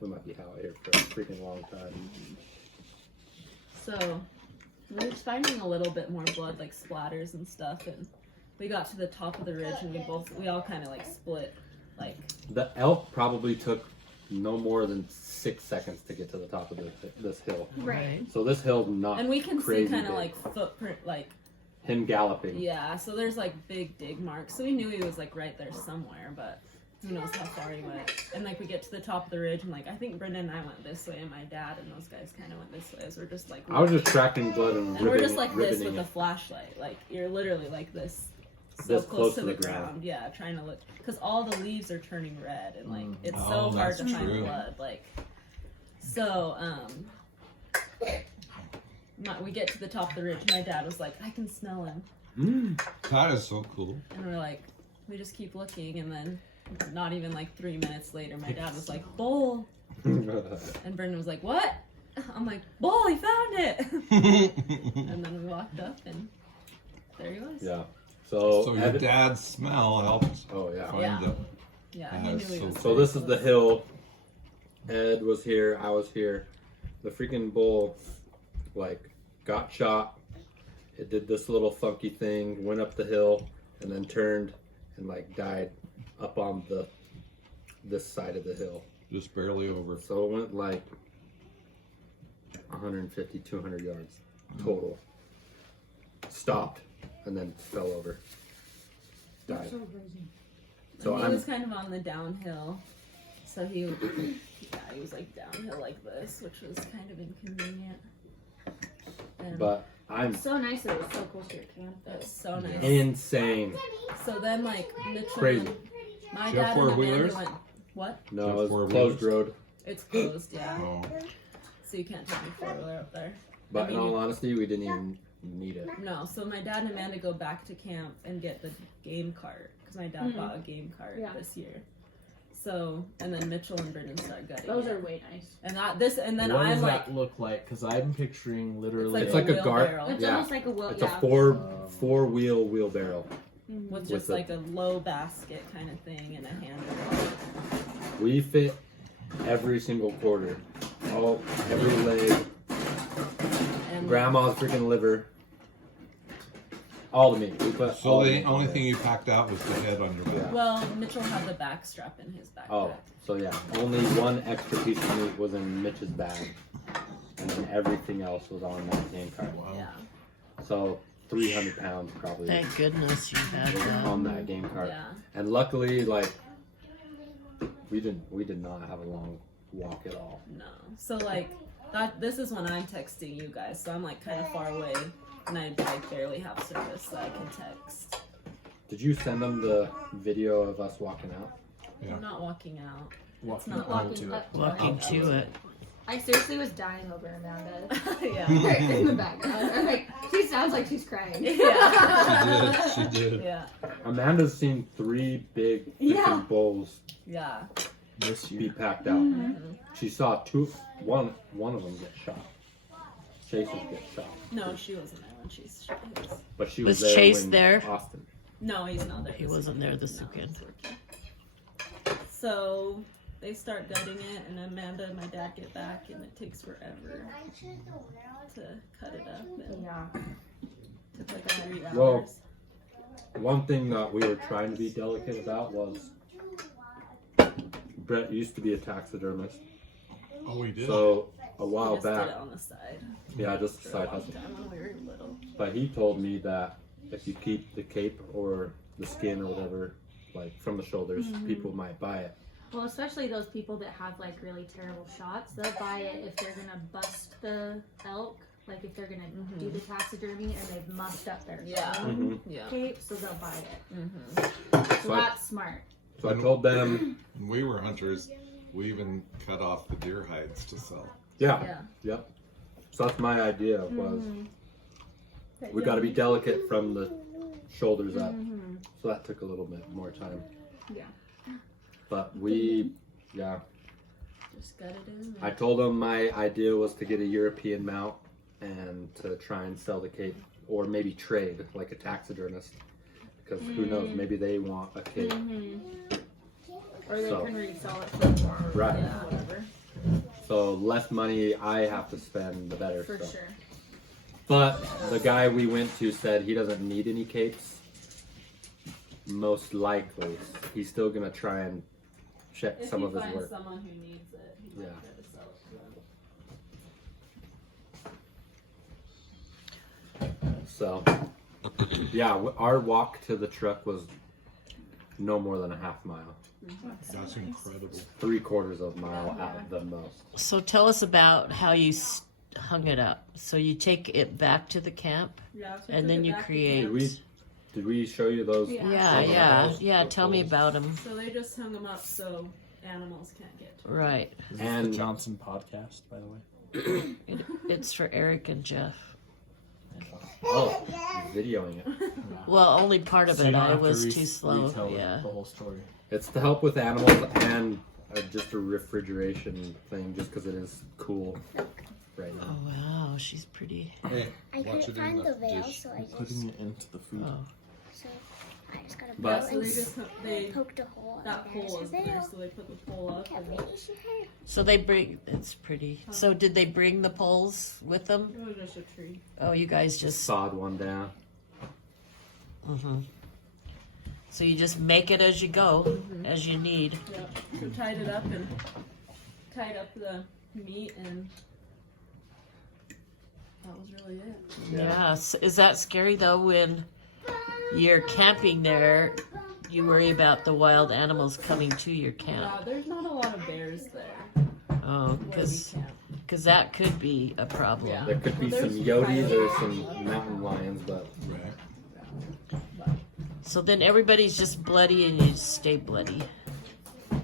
We might be out here for a freaking long time. So we were finding a little bit more blood, like splatters and stuff, and we got to the top of the ridge, and we all kind of like split. Like the elk probably took no more than 6 seconds to get to the top of this hill. Right. So this hill's not and we can crazy see kind of big. like footprint, like Him galloping. yeah. So there's like big dig marks. So we knew he was like right there somewhere, but who knows how far he went. And like we get to the top of the ridge, and like I think Brendon and I went this way, and my dad and those guys kind of went this way. So we're just like I was just tracking blood and we're just like this ribbing with a it. flashlight. Like you're literally like this. So This close to the ground, yeah, trying to look, because all the leaves are turning red, and like it's so hard to find blood. Like, so we get to the top of the ridge. My dad was like, "I can smell him." That is so cool. And we're like, we just keep looking, and then not even like 3 minutes later, my dad was like, "Bull," and Brendon was like, "What?" I'm like, "Bull, he found it." And then we walked up, and there he was. Yeah. So your dad's smell helped find him. Yeah, he knew he was. So this is the hill. Ed was here. I was here. The freaking bull, like, got shot. It did this little funky thing, went up the hill, and then turned and like died up on this side of the hill. Just barely over. So it went like 150, 200 yards total. Stopped. And then fell over. Died. So he was kind of on the downhill. So he was like downhill like this, which was kind of inconvenient. And But I'm so nice that it was so close to your camp. That's so nice. insane. So then like Mitch Crazy. and my Do you have dad and Amanda four-wheelers? went, what? No, it's Four closed wheelers? road. It's closed, yeah. Oh. So you can't take your 4-wheeler up there. But I in mean, all honesty, we didn't even need it. no, so my dad and Amanda go back to camp and get the game cart, because my dad bought a game cart this year. So, and then Mitchell and Brendon start gutting Those it. are way nice. And then what I'm does like, that look like? Because I'm picturing literally. It's like a guard. wheelbarrow. It's Yeah. almost like a wheel. It's Yeah. a four-wheel wheelbarrow. with just like a low basket kind of thing and a handle. We fit every single quarter, every leg, And grandma's freaking liver, all the meat. We put So all the meat in only there. thing you packed out was the head on your back. Yeah. well, Mitchell had the back strap in his backpack. Oh, so yeah, only one extra piece of meat was in Mitch's bag, and then everything else was on that game cart. Wow. Yeah. So 300 pounds probably Thank goodness you had that. on that game cart. Yeah. And luckily, like, we did not have a long walk at all. No. So like this is when I'm texting you guys, so I'm like kind of far away, and I like barely have service that I can text. Did you send them the video of us walking out? Yeah. I'm not walking out. Walking not Walking onto it. up to Walking to it. I seriously was dying over Amanda. Yeah. Right in the background. I'm like, she sounds like she's crying. Yeah. She did. Yeah. Amanda's seen 3 big Yeah. freaking bulls Yeah. This be year. packed out. She saw one of them get shot. Chase's get shot. No, she wasn't there when she's shot. But she Was was there Chase when there? Austin. No, he's not there. He this wasn't weekend. there this No, weekend. he's working. So they start gutting it, and Amanda and my dad get back, and it takes forever to cut it up. And Yeah. took like 3 hours. Well, one thing that we were trying to be delicate about was Bret used to be a taxidermist. Oh, we did. So a We while just did back, it on the side. yeah, just a For a side long hustle. time when we were little. But he told me that if you keep the cape or the skin or whatever, like from the shoulders, people might buy it. Well, especially those people that have like really terrible shots, they'll buy it if they're gonna bust the elk, like if they're gonna do the taxidermy and they've mussed up their own Yeah. cape, so they'll buy it. So So I, that's smart. so I told them, When we were hunters, we even cut off the deer hides to sell. Yeah. yep. So that's my idea was we got to be delicate from the shoulders up. So that took a little bit more time. Yeah. But we, yeah. Just gut it in. I told them my idea was to get a European mount and to try and sell the cape or maybe trade like a taxidermist. Because who knows, maybe they want a cape. Or they So- can resell it for more. Right. Yeah. Whatever. So less money I have to spend, the better For stuff. sure. But the guy we went to said he doesn't need any capes. Most likely, he's still gonna try and check If some he of his finds work. someone who needs it, he might Yeah. try to sell it to them. So, yeah, our walk to the truck was no more than a half mile, That's incredible. 3/4 of a mile at the most. So tell us about how you hung it up. So you take it back to the camp, Yeah, so and then you create. Did we show you those? Yeah. Tell me about them. So they just hung them up so animals can't get to them. Right. Is And- this the Johnson podcast, by the way? It's for Eric and Jeff. Oh, videoing it. Well, only part of So you it. don't I have to was too slow. retell Yeah. the whole story. It's to help with animals and just a refrigeration thing, just because it is cool right Oh now. wow, she's pretty. Hey, I watch couldn't it in find the the veil, dish. so I Putting just it into the food. Oh. so I just gotta But- go So they and just they poked a hole. that and pole there's was a veil. there, so they put the pole up. Can't And finish your hair. So they bring. It's pretty. So did they bring the poles with them? it was just a tree. Oh, you guys just. Sawed one down. Mm-hmm. So you just make it as you go, as you need. Yep. So tied it up and tied up the meat, and that was really it. Yeah. Is that scary though when you're camping there? You worry about the wild animals coming to your camp. Yeah, there's not a lot of bears there Oh, where we because camp. that could be a problem. Yeah. There could be Well, some there's Yotes or coyotes. some mountain lions, but Right. So then everybody's just bloody and you just stay bloody.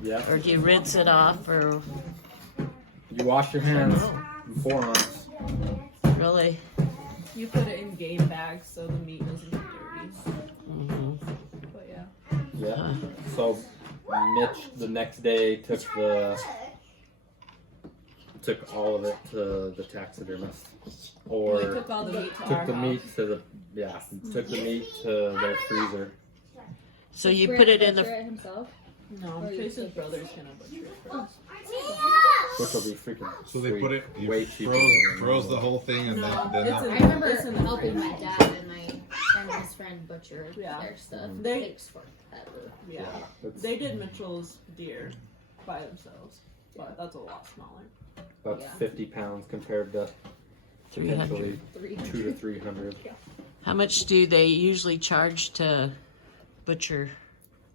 yeah. Or do you rinse it off or You wash your hands and forearms. really? You put it in game bags so the meat doesn't get dirty. Mm-hmm. But yeah. Yeah. So Mitch the next day took all of it to the taxidermist, We or took all the meat to our took the house. meat to took the meat to their freezer. So you put it in the. himself. No, Chase's brother's gonna butcher it for us. Which will be freaking So they sweet. put it, he way cheaper. froze the whole thing and No, then it's that- I remember It's in the helping my fridge. dad and his friend butcher Yeah. their stuff. They- Takes forever. Yeah. It's- They did Mitchell's deer by themselves, but that's a lot smaller. That's Yeah. 50 pounds compared to 300. potentially 300. 200 to 300. How much do they usually charge to butcher?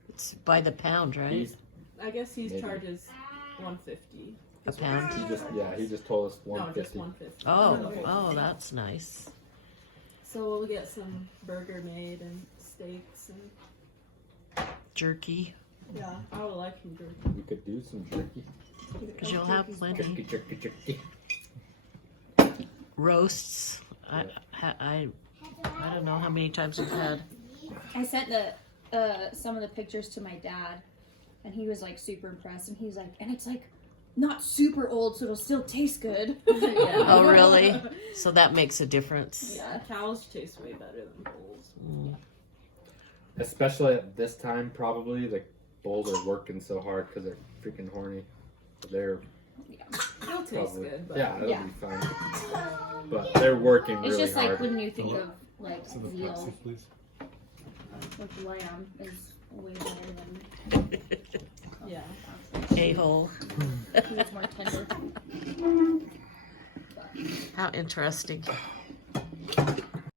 It's by the pound, right? He's, I guess he Maybe. charges $150. A pound. he just told us No, just 150. $150. Oh, that's nice. So we'll get some burger made and steaks and Jerky, yeah, I would like some jerky. We could do some jerky. because you'll have plenty. Jerky. Roasts. I don't know how many times we've had. I sent some of the pictures to my dad, and he was like super impressed. And he's like, and it's like not super old, so it'll still taste good. Yeah. Oh, really? So that makes a difference. Yeah, cows taste way better than bulls. Mm. Especially at this time, probably the bulls are working so hard because they're freaking horny. They're It'll taste probably good, but yeah, it'll Yeah. be fine. But they're working It's really just like hard. when you think of like So the veal Pepsi, please. with lamb is way better than yeah. A-hole. it's more tender. How interesting.